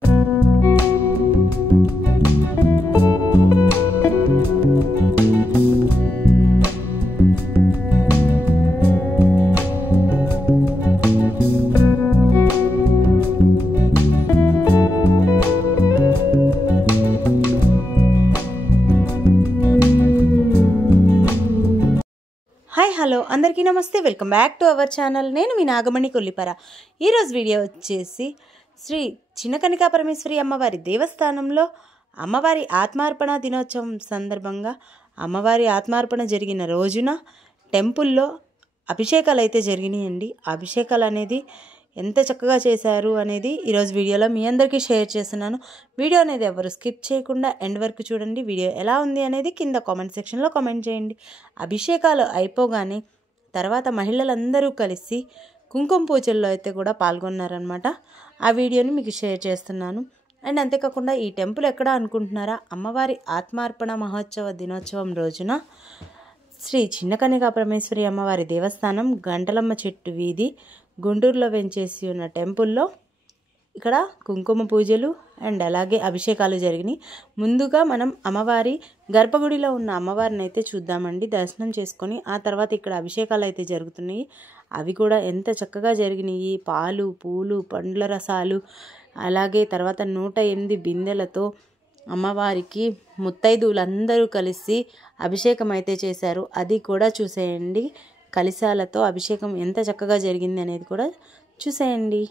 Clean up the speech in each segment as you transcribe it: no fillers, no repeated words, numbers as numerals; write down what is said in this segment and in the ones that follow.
Hi hello అందరికీ నమస్తే, welcome back to our channel. నేను మీ నాగమణి కొల్లిపర. ఈరోజు వీడియో వచ్చేసి శ్రీ చిన్నకనికా పరమేశ్వరి అమ్మవారి దేవస్థానంలో అమ్మవారి ఆత్మార్పణ దినోత్సవం సందర్భంగా అమ్మవారి ఆత్మార్పణ జరిగిన రోజున టెంపుల్లో అభిషేకాలు అయితే జరిగినాయండి. అభిషేకాలు అనేది ఎంత చక్కగా చేశారు అనేది ఈరోజు వీడియోలో మీ అందరికీ షేర్ చేస్తున్నాను. వీడియో అనేది ఎవరు స్కిప్ చేయకుండా ఎండ్ వరకు చూడండి. వీడియో ఎలా ఉంది అనేది కింద కామెంట్ సెక్షన్లో కామెంట్ చేయండి. అభిషేకాలు అయిపోగానే తర్వాత మహిళలందరూ కలిసి కుంకుమ పూజల్లో అయితే కూడా పాల్గొన్నారనమాట. ఆ వీడియోని మీకు షేర్ చేస్తున్నాను. అండ్ అంతేకాకుండా ఈ టెంపుల్ ఎక్కడ అనుకుంటున్నారా? అమ్మవారి ఆత్మార్పణ మహోత్సవ దినోత్సవం రోజున శ్రీ చిన్నకనికా పరమేశ్వరి అమ్మవారి దేవస్థానం గంటలమ్మ చెట్టు వీధి గుంటూరులో వెంచేసి ఉన్న టెంపుల్లో ఇక్కడ కుంకుమ పూజలు అండ్ అలాగే అభిషేకాలు జరిగినాయి. ముందుగా మనం అమ్మవారి గర్భగుడిలో ఉన్న అమ్మవారిని అయితే చూద్దామండి. దర్శనం చేసుకొని ఆ తర్వాత ఇక్కడ అభిషేకాలు అయితే జరుగుతున్నాయి. అవి కూడా ఎంత చక్కగా జరిగినాయి. పాలు, పూలు, పండ్ల రసాలు, అలాగే తర్వాత 108 బిందెలతో అమ్మవారికి ముత్తైదువులందరూ కలిసి అభిషేకం అయితే చేశారు. అది కూడా చూసేయండి. కలశాలతో అభిషేకం ఎంత చక్కగా జరిగింది అనేది కూడా చూసేయండి.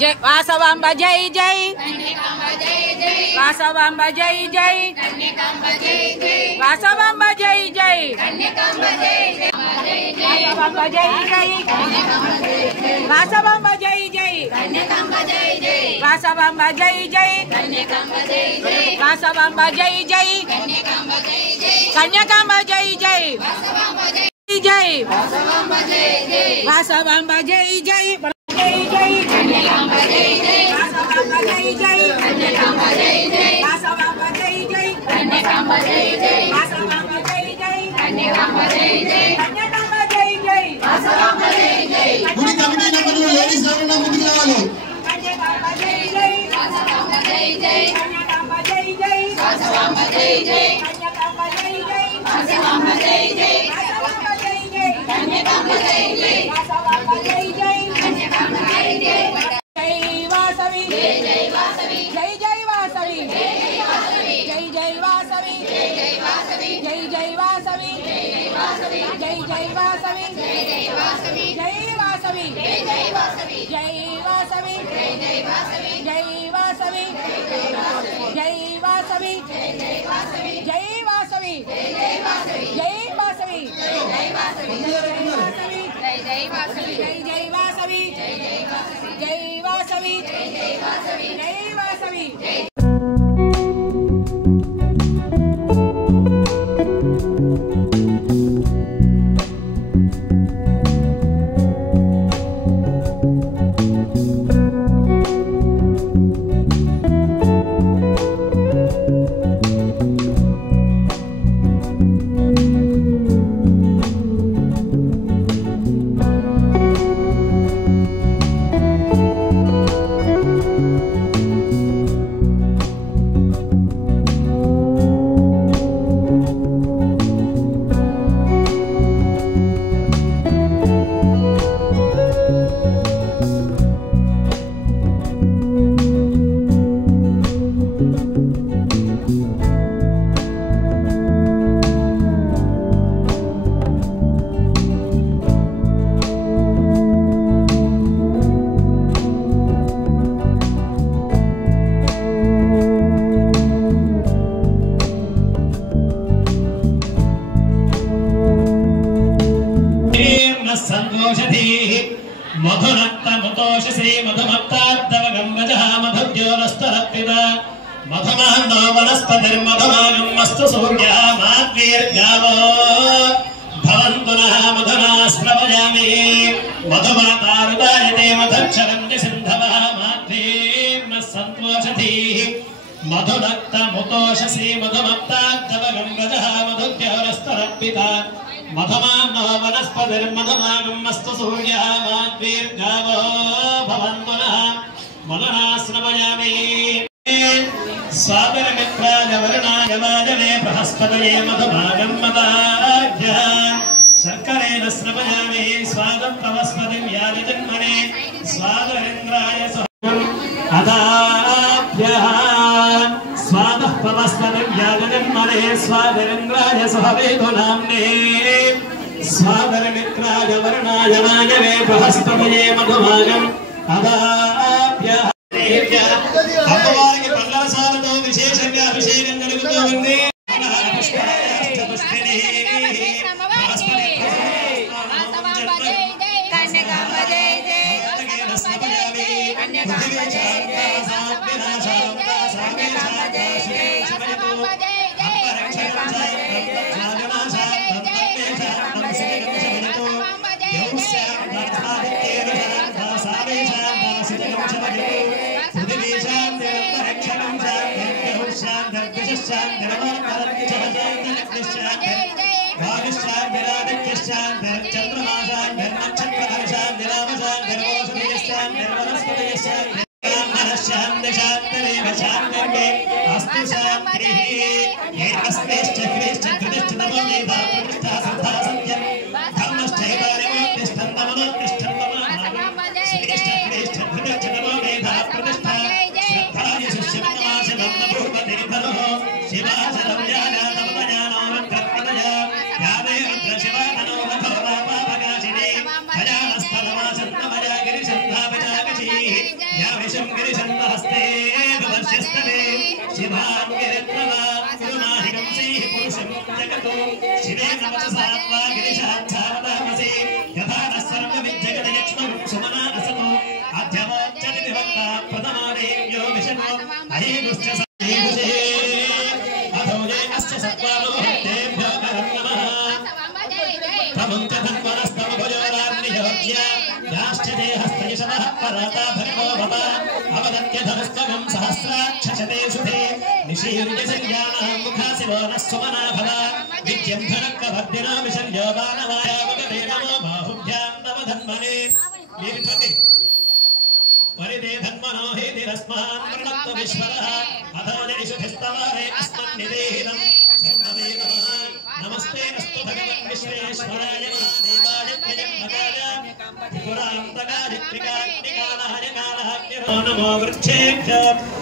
जय वासवांबा जय जय वासवांबा जय जय वासवांबा जय जय वासवांबा जय जय वासवांबा जय जय वासवांबा जय जय वासवांबा जय जय कन्याकांबा जय जय जय वासवांबा जय जय जय जय कन्याकांबा जय जय वासवांबा जय जय कन्याकांबा जय जय वासवांबा जय जय कन्याकांबा जय जय वासवांबा जय जय कन्याकांबा जय जय कन्याकांबा जय जय वासवांबा जय जय गुडी कमिटी నంబర్లో లేడీస్ ఎవరైనా ముందుకు రావాలి. कन्याकांबा जय जय वासवांबा जय जय कन्याकांबा जय जय वासवांबा जय जय कन्याकांबा जय जय वासवांबा जय जय वासवांबा जय जय कन्याकांबा जय जय वासवांबा जय जय कन्याकांबा जय जय जय वासवी जय जय वासवी जय जय वासवी जय जय वासवी जय जय वासवी जय जय वासवी जय जय वासवी जय जय वासवी जय जय वासवी जय जय वासवी जय वासवी जय जय वासवी जय वासवी जय जय वासवी जय वासवी जय वासवी जय जय वासवी जय वासवी जय जय वासवी जय वासवी जय जय वासवी जय जय वासवी जय जय वासवी जय जय वासवी जय जय वासवी जय वासवी जय जय वासवी जय वासवी मधुनक्तमुतोषसे मधुमत्ताद्दवगम्बजः मधुद्योनस्तरप्पिता मधुमानो वनस्पतिर्मधुमागमस्तु सूर्यः माद्वीर्गावो भवन्तु नः मधुना स्रवयामि मधुमातारुदायते मधुक्षरन्ति सिन्धवः माद्वीर्नः सन्तोषधीः मधुनक्तमुतोषसे मधुमत्ताद्दवगम्बजः मधुद्योनस्तरप्पिता मधुमानो वनस्पतिर्मधुमागमस्तु सूर्यः माद्वीर्गावो भवन्तु नः मधुना स्रवयामि स्वादरमित्राय वरुणाय वाजवे बृहस्पतये मधुमागमदाज्ञः शर्करेण स्रवयामि स्वादं तवस्पतिं याजजन्मने स्वादरेन्द्राय सुहम् अदाभ्यः स्वादः पवस्पतिं याजजन्मने स्वादरेन्द्राय सुहवेदु नाम्ने स्वादरमित्राय वरुणाय वाजवे बृहस्पतये मधुमागम् अदाभ्यः అమ్మవారికి పల్లసాలతో విశేషంగా అభిషేకం జరుగుతూ ఉంది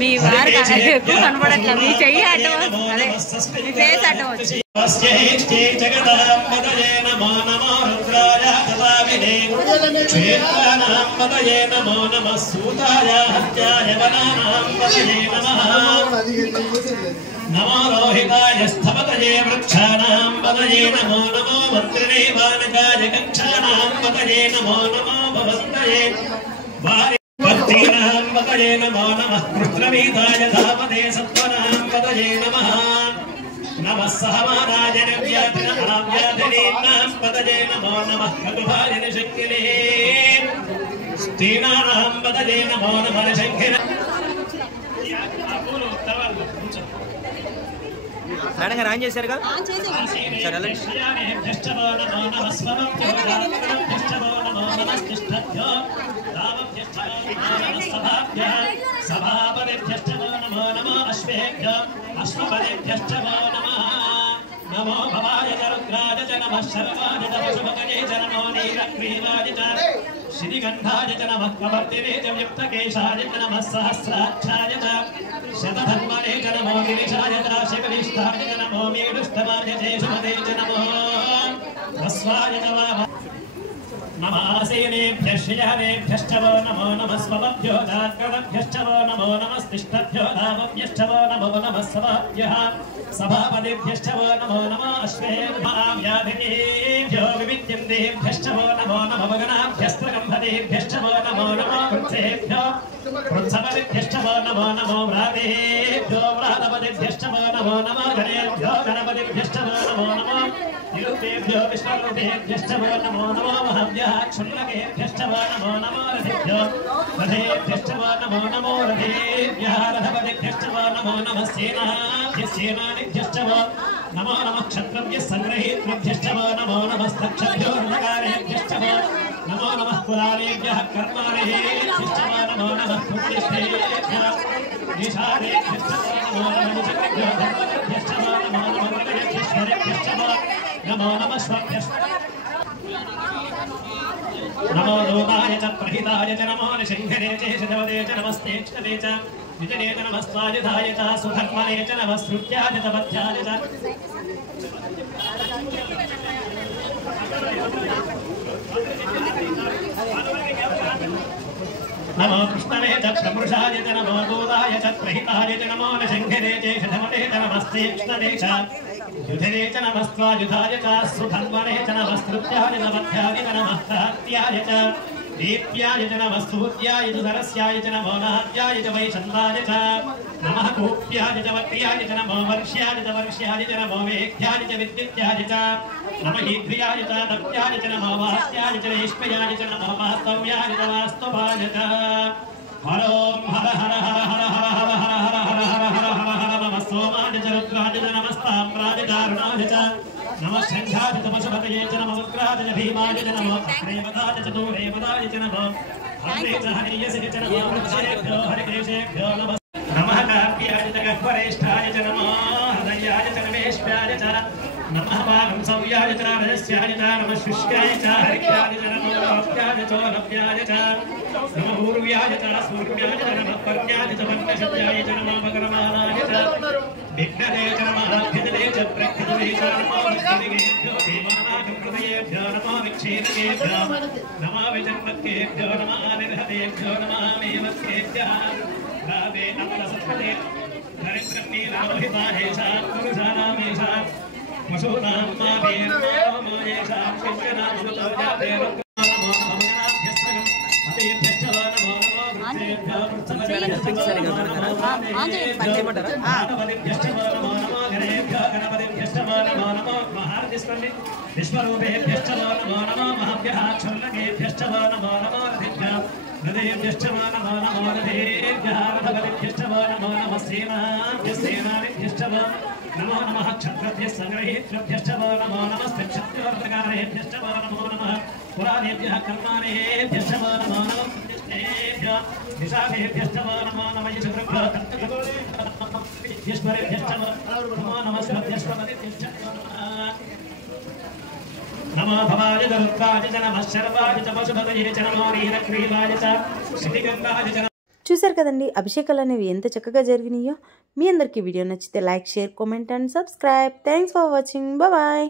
మీ వారు ఎక్కువ కనబడట్లేదు మీ చెయ్యి అడ్డం అదే మీ ఫేస్ అడ్డం వచ్చి नमो रोहिताय स्थपतये वृक्षाणां पतये नमो नमो मन्त्रिणे वानकाय कक्षाणां पतये नमो नमो भवन्तये वारिभक्तीनां पतये नमो नमः कृष्णवीताय धामते सत्त्वनां पतये नमः नमः सहमानाय निर्व्याधिनीनां पतये नमो नमः खगुभारिणशक्तिने तीनानां पदये नमो नमः शङ्खिन మేడంగా రాన్ చేశారుగా సరే అలాగే नमो भवाय च रुद्राय च नमः शर्वाय च पशुपतये च नमो नीलग्रीवाय च श्रीगन्धाय च नमः कवर्तिने च युक्तकेशाय च नमः सहस्राक्षाय च शतधन्वने च नमो गिरिशाय च शिवनिष्ठाय च नमो मीडुष्टमाय च सुमते च नमो वस्वाय च वाम नमासेनेभ्यः श्रियहरेभ्यश्च वो नमो नमः स्वभ्यो दार्गणभ्यश्च वो नमो नमस्तिष्ठभ्यो दामभ्यश्च वो नमो नमः सभाभ्यः सभापतिभ्यश्च वो नमो नमः अश्वेभ्यो विविद्यन्तेभ्यश्च वो नमो नमः भगनाभ्यस्त्रगम्भदेभ्यश्च वो नमो नमः कृत्सेभ्यो कृत्सपतिभ्यश्च वो नमो नमो व्रातेभ्यो व्रातपतिभ्यश्च वो नमो नमः गणेभ्यो गणपतिभ्यश्च वो नमो नमः निरुक्तेभ्यो विश्वरूपेभ्यश्च वो नमो नमो महाभ्यः क्षुल्लकेभ्यश्च वो नमो नमो रथेभ्यो रथेभ्यश्च वो नमो नमो रथेभ्यः रथपतिभ्यश्च वो नमो नमः सेनानिभ्यश्च वो नमो नमः क्षत्रभ्यः सङ्ग्रहीतृभ्यश्च वो नमो नमस्तक्षभ्यो ऋणकारेभ्यश्च वो नमो नमः कुलालेभ्यः कर्मारेभ्यश्च वो नमो नमः पुण्यश्रेभ्यः निषादेभ्यश्च वो नमो नमः निषभ्यो धर्मभ्यश्च वो नमो नमः मृगेभ्यश्च वो नमो नमः स्वभ्यश्च नमो लोकाय च प्रहिताय च नमो निशङ्खरे च शतवदे च नमस्ते क्षते च विजने च नमस्त्वायुधाय च सुधर्मणे च नमस्रुत्याय च बध्याय च नमो कृष्णवे च प्रमृषाय च नमो दूताय च प्रहिताय च नमो निशङ्खरे च शतवदे च नमस्ते क्षते च युधने च नमस्त्वायुधाय च सुधर्मणे च नमस्रुत्याय च बध्याय च नमः प्रात्याय च दीप्याय च नमः सूर्याय च सरस्याय च नमो नाद्याय च वैशन्दाय च नमः कूप्याय च वक्र्याय च नमो वर्ष्याय च वर्ष्याय च नमो वेद्याय च विद्युत्याय च नमः हीध्र्याय च दप्याय च नमो वास्याय च नैष्पयाय च नमो वास्तव्याय च वास्तवाय च हरों हर हर हर हर हर हर हर हर हर हर हर हर हर नमः सोमाय च रुद्राय च नमस्ताम्राय च दारुणाय च नमः शङ्खाय च पशुपतये च नमः उग्राय च भीमाय च नमो अग्रेवदाय च दूरेवदाय च नमो हरे च हरीयसे च नमो वृक्षेभ्यो हरिकेशेभ्यो नमः काव्याय च गह्वरेष्ठाय च नमो हृदयाय च नमेष्व्याय च नमः वागंसव्याय च रजस्याय च नमः शुष्काय च हरिक्याय च नमो लव्याय च लव्याय च नमः पूर्व्याय च सूर्याय च नमः पर्याय च पन्नशद्याय च नमः मकरमालाय च विघ्नदे च नमः भिददे च प्रकृतदे च नमो विघ्नदेभ्यो देवानागमृतयेभ्यो नमो विक्षेदकेभ्यो नमो विजन्मत्केभ्यो नमः निर्हतेभ्यो नमः मेवत्केभ्यः रावे नमलसत्पदे दरिद्रमीलामहिताहेषां पुरुषाणामेषां पशूनां मावेर्मामोयेषां किञ्चनामृतो जाते विश्वरूपेभ्यश्च नमो नमो महाभ्यः क्षुल्लकेभ्यश्च नमो नमो रथेभ्यः हृदयेभ्यश्च नमो नमो रथेभ्यः रथपतिभ्यश्च नमो नमः सेनानिभ्यश्च नमो नमः क्षत्रभ्यः सङ्ग्रहीतृभ्यश्च नमो नमस्तिक्षत्रिवर्तकारेभ्यश्च नमो नमः पुराणेभ्यः कर्माणेभ्यश्च नमो नमः प्रतिष्ठेभ्यः निशाभेभ्यश्च नमो नमः यशभ्यः ईश्वरेभ्यश्च नमो नमः स्वभ्यश्वपतिभ्यश्च नमो भवाय च रुद्राय च नमः शर्वाय च पशुपतये च नमो नीलग्रीवाय च श्रीगन्धाय च చూశారు కదండి అభిషేకాలు అనేవి ఎంత చక్కగా జరిగినాయో. మీ అందరికీ వీడియో నచ్చితే like, share, comment and subscribe. Thanks for watching. Bye.